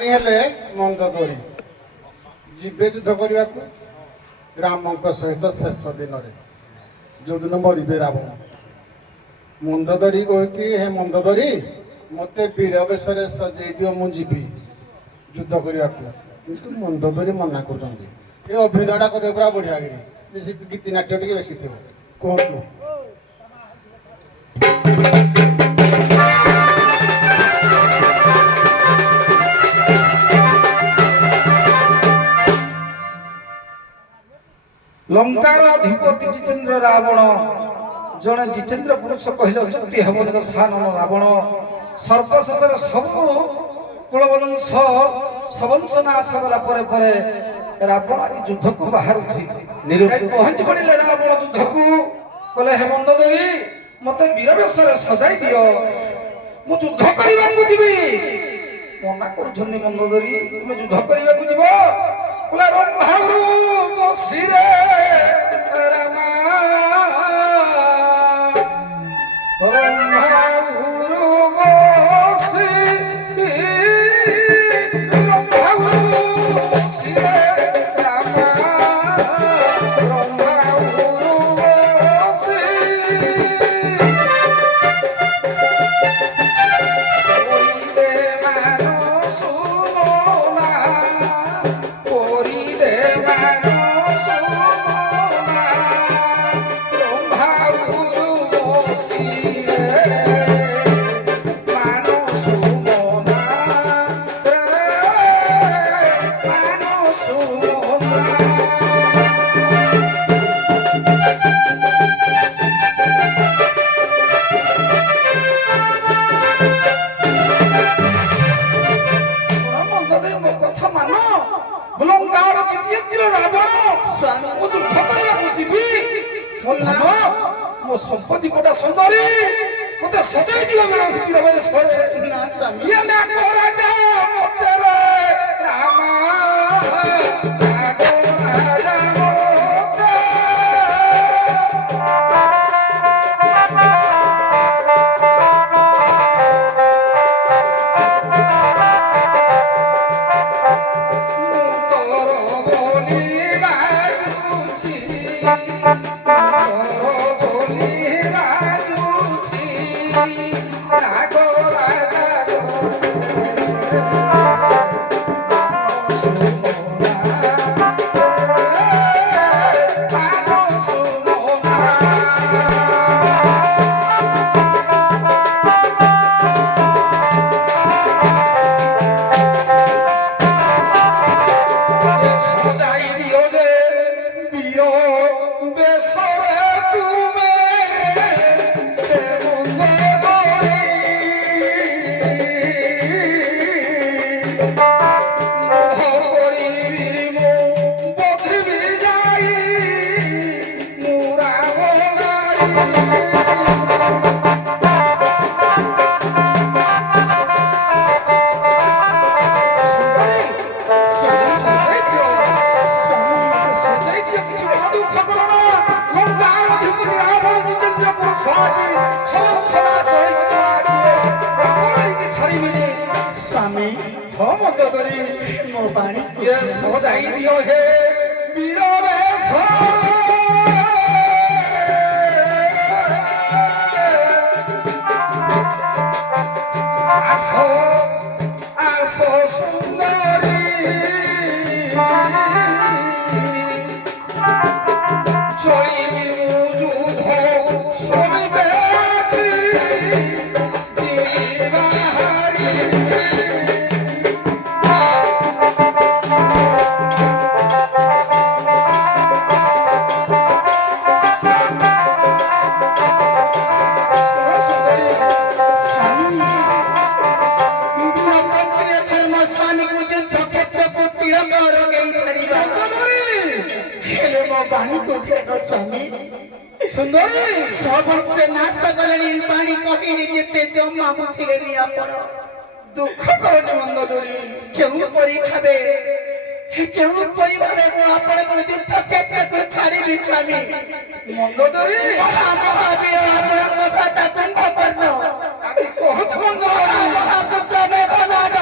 ହେଲେ ମନ୍ଦୋଦରୀ ଯିବେ ଯୁଦ୍ଧ କରିବାକୁ ରାମଙ୍କ ସହିତ ଶେଷ ଦିନରେ ଯୋଉଦିନ ମରିବେ ରାବଣ। ମନ୍ଦୋଦରୀ କହୁଛି ହେ ମନ୍ଦୋଦରୀ ମତେ ବୀର ବେଶରେ ସଜେଇ ଦିଅ, ମୁଁ ଯିବି ଯୁଦ୍ଧ କରିବାକୁ। କିନ୍ତୁ ମନ୍ଦୋଦରୀ ମନା କରୁଛନ୍ତି। ଏ ଅଭିନୟଟା କରିବ ପୁରା ବଢିଆ କିରି, ଗୀତି ନାଟ୍ୟ ଟିକେ ବେଶୀ ଥିବ। କୁହନ୍ତୁ ଲଙ୍କାର ଅଧିପତି ଜିତେନ୍ଦ୍ର ରାବଣ ଜଣେ ଜିତେନ୍ଦ୍ର ପୁରୁଷ କହିଲେ ଅଯୁକ୍ତି ହେବନି। ସାନନ ରାବଣ ସର୍ବଶେଷରେ ସବୁ କୁଳବଂଶ ସବଂଶ ନାଶ କଲା ପରେ ପରେ ରାବଣ ଆଜି ଯୁଦ୍ଧକୁ ବାହାରୁଛି। ପହଞ୍ଚି ପଡ଼ିଲେ ରାବଣ ଯୁଦ୍ଧକୁ। କହିଲେ ହେ ମନ୍ଦୋଦରୀ ମତେ ବୀର ବେଶରେ ସଜାଇ ଦିଅ, ମୁଁ ଯୁଦ୍ଧ କରିବାକୁ ଯିବି। ମନା କରୁଛନ୍ତି ମନ୍ଦୋଦରୀ, ତୁମେ ଯୁଦ୍ଧ କରିବାକୁ ଯିବ? କହିଲେ ରମ୍ଭାରୁ ବସିରେ ରାମା, ରମ୍ଭାରୁ ବସି, ରମ୍ଭାରୁ ବସିରେ ରାମା, ରମ୍ଭାରୁ ବସି ମୋ ସମ୍ପତ୍ତି କୋଟା ସୁନ୍ଦରୀ ମତେ ସଜାଇ ଦିଅ ବୀର ବେଶରେ। ନା ସ୍ୱାମୀ ନା ରାଜା ମତେ ରାମା, ରାଜା ମୋ ପାଣି ସଜାଇ ଦିଅ ହେ ବୀର ବେଶ। ଆସ ଆସ ସୁନ୍ଦରୀ ଚଳିବି ମୁଁ ଯୁଦ୍ଧ ଶୁଣିବେ ସୁନ୍ଦରୀ ସବୁଠୁ ନାଶ କଲେଣି ପାଣି କହିଲି ଯେତେ ଜମା ବୁଝିଲେନି ଆପଣ। ଦୁଃଖ କରନି ମନ୍ଦୋଦରୀ, କେଉଁପରି ଭାବେ ମୁଁ ଆପଣଙ୍କୁ ଯୁଦ୍ଧ କ୍ଷେତ୍ରକୁ ଛାଡ଼ିବି ସ୍ୱାମୀ। ମନ୍ଦୋଦରୀ ମହାମହାବୀର ଆପଣଙ୍କ ଭ୍ରାତା କୁମ୍ଭକର୍ଣ୍ଣ ଆଜି କହୁଛୁ ମହାପୁତ୍ର ମେଘନାଦ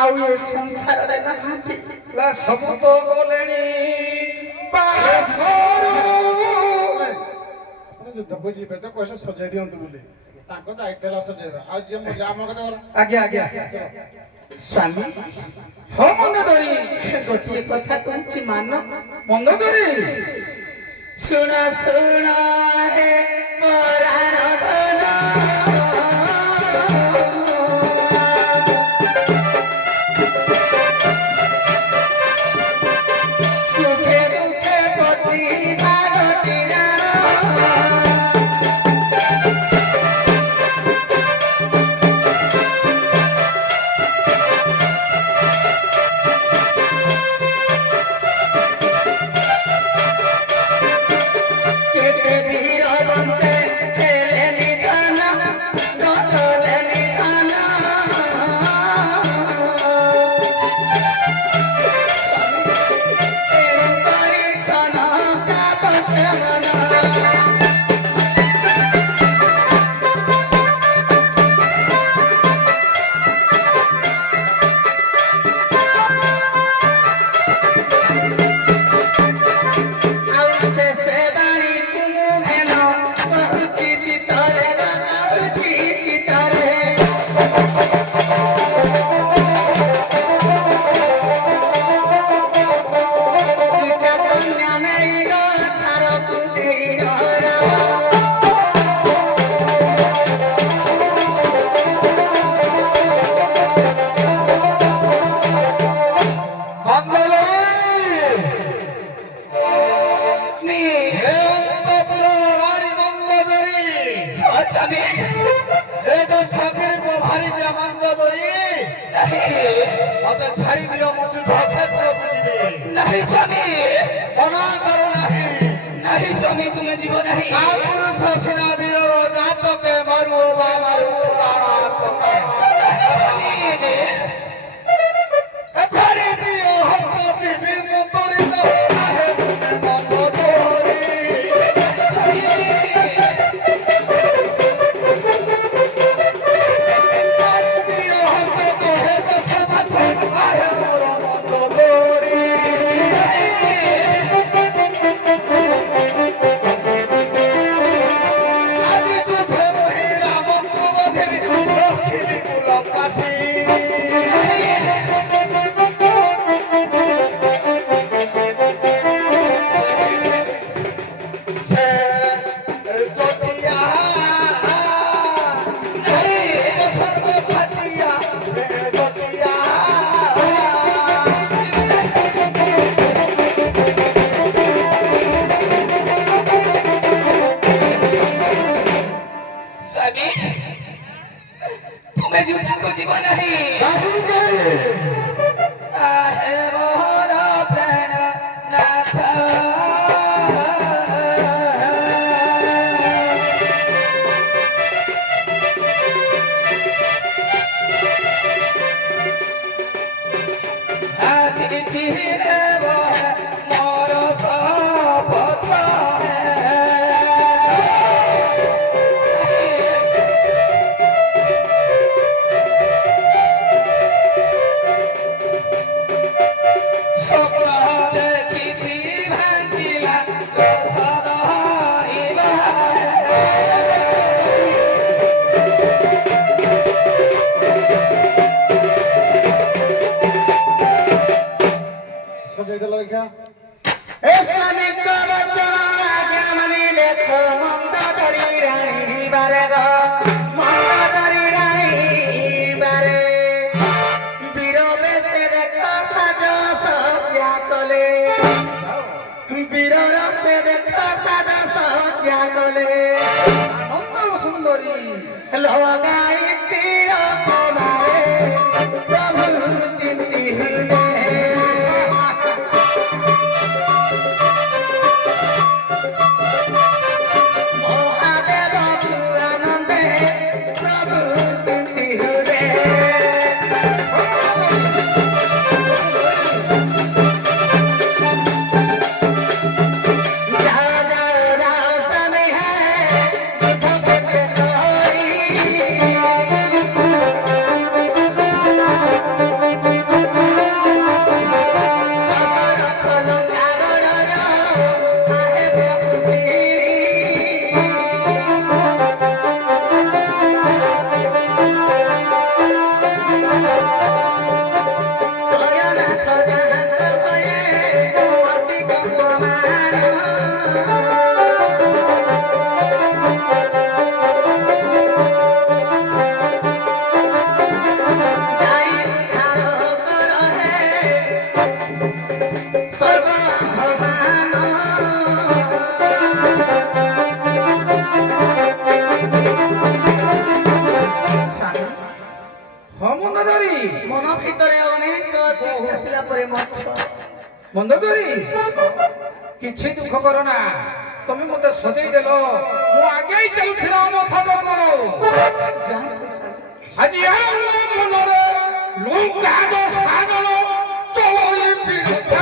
ଆଉ ଏ ସଂସାରରେ ନାହାନ୍ତି। ସବୁ ତ ଗଲେଣି ବାସରୁ। ଆପଣ ଯୁଦ୍ଧକୁ ଯିବେ ତ କହିଲେ ସଜେଇ ଦିଅନ୍ତୁ ବୋଲି, ତାଙ୍କ ଦାୟିତ୍ୱ ହେଲା ସଜେଇବା। ଆଉ ଯିଏ ମରିଲା ଆମ କଥା ଗଲା। ଆଜ୍ଞା ଆଜ୍ଞା ସ୍ୱାମୀ ହଁ ମନ୍ଦୋଦରୀ, ଗୋଟିଏ କଥା କହୁଛି ମାନ। ମନ୍ଦୋଦରୀ ଶୁଣ ଶୁଣ ହେ ପରାଣ ଧନ, ସୁଖେ ଦୁଃଖେ ପଟିବା ଗତି ଜାଣ। କେତେ ବୀର ବଂଶେ ହେଲେ ନିଧନ, ଗତଲେ ନିଧନ। ତେଣୁ କରିଛନ ତାପସମନ। ଆଉ ଶେଷେ ବାଣୀକୁ ମୁଁ ହେନ କହୁଛି ଚିତରେ, କହୁଛି ଚିତରେ। ସୀତା କନ୍ୟା ନେଇ ଗଛାରକୁ ଦେଇ ଡରା। ଛାଡ଼ି ଦିଅ, ମୁଁ ଯୁଦ୍ଧ କ୍ଷେତ୍ରକୁ ଯିବି। ନାହିଁ ସ୍ୱାମୀ, ମନା କରୁ ନାହିଁ। ନାହିଁ ସ୍ୱାମୀ, ତୁମେ ଯିବ ନାହିଁ। ପୁରୁଷ ସିନା ବୀରର ଜାତକେ ମାରୁ ବା ମାରୁ ରାଣାତକେ। ଛାଡ଼ି ଦିଅ ହସ୍ତ ଯିବି ମୁଁ ତୋରିତ, କାହେ ମୁନେ ମନ୍ଦ ତୋରି। ଛାଡ଼ି ଦିଅ ହସ୍ତ କହେ ତ ସମାଥ, କାହେ ମୋର ମନ୍ଦ ତୋରି। ଆଜି ଯୁଦ୍ଧେ ମୁହିଁ ରାମକୁ ବଧିବି, ରଖିବି ମୁଁ ଲଙ୍କାଶିରୀ। ସେ ଜଟିଆ ସର୍ବ ଛାଟିଆ ଜଟିଆ। ସ୍ୱାମୀ, ତୁମେ ଯୁଦ୍ଧକୁ ଯିବ ନାହିଁ। ଆହେ ମୋର ପ୍ରାଣ ନାଥ, ଆଜି ଦିନେ ମୋର ଶପଥ ସ୍ୱପ୍ନ ଦେଖିଛି ଭାଙ୍ଗିଲା ରଥର ଇଲା। ସଜେଇ ଦେଲ ଦେଖିଆ। ଏ ସ୍ୱାମୀଙ୍କ ବଚନ ଆଜ୍ଞା ମାନି ଦେଖ, ମନ୍ଦୋଦରୀ ରାଣୀ ବାରେ ଗ, ମନ୍ଦୋଦରୀ ରାଣୀ ବାରେ। ବୀର ବେଶେ ଦେଖ ସାଜ ସଜ୍ଜା କଲେ, ବୀରର ସେ ଦେଖ ସାଜ ସଜ୍ଜା କଲେ। ଆନନ୍ଦ ସୁନ୍ଦରୀ ଲଗାଇ ତୀର କମାରେ, ପ୍ରଭୁ ଚିନ୍ତି ହୃଦେ। ମହାଦେବ ଆନନ୍ଦେ, ପ୍ରଭୁ ଚିନ୍ତି ହୃଦେ। ଯାଅ ଯାଅ ଯାଅ ସ୍ୱାମୀ ହେ, ଯୁଦ୍ଧ କ୍ଷେତ୍রে ଚଳି। ଭିତରେ ଅନେକ ତୀର୍ଥ ଥିଲା ପରେ ମଧ୍ୟ ମନ୍ଦୋଦରୀ କିଛି ଦୁଃଖ କର ନା ତମେ ମତେ ସଜେଇ ଦେଲ ମୁଁ ଆଗେଇ ଚାଲୁଥିଲା ମଥକୁ ଯାଆନ୍ତୁ ସ୍ୱାମୀ। ଆଜି ଆନନ୍ଦ ମନରେ ଲଙ୍କାଦ ସ୍ଥାନର ଚଳଇ ବିରୁଦ୍ଧ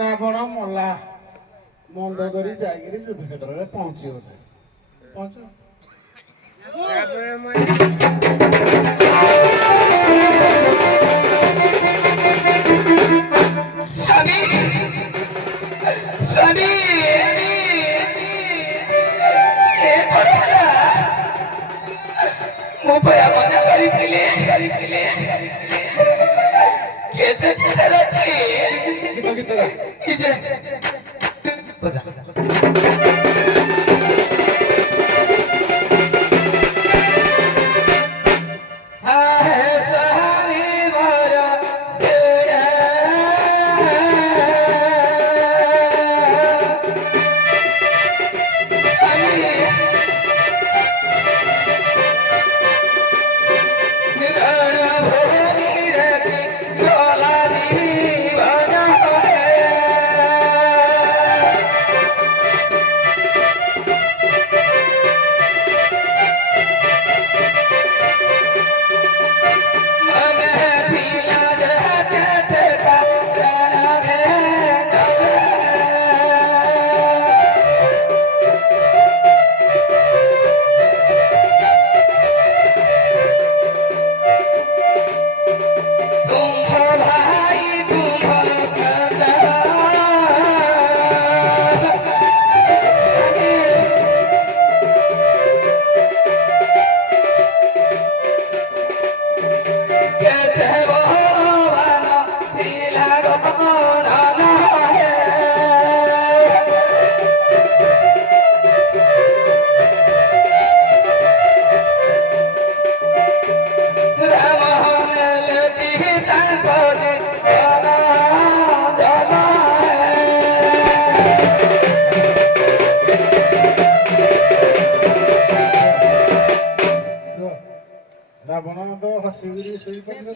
ରାବଣ ମଲା ମନ୍ଦୋଦରୀ ଯାଇକିରି ଯୁଦ୍ଧ କ୍ଷେତ୍ରରେ ପହଞ୍ଚି ଗଲେ ପହଞ୍ଚ ସ୍ୱାମୀ ସ୍ୱାମୀ ଏ କଥା ମୁଁ ପରା ମନା କରିଥିଲି କେତେ ରାତି ଗୀତ ଗୀତ ଗା। କି ଯେ ରାବଣ ତ ହସିକିରି ଶୋଇପଡ଼ିଲେ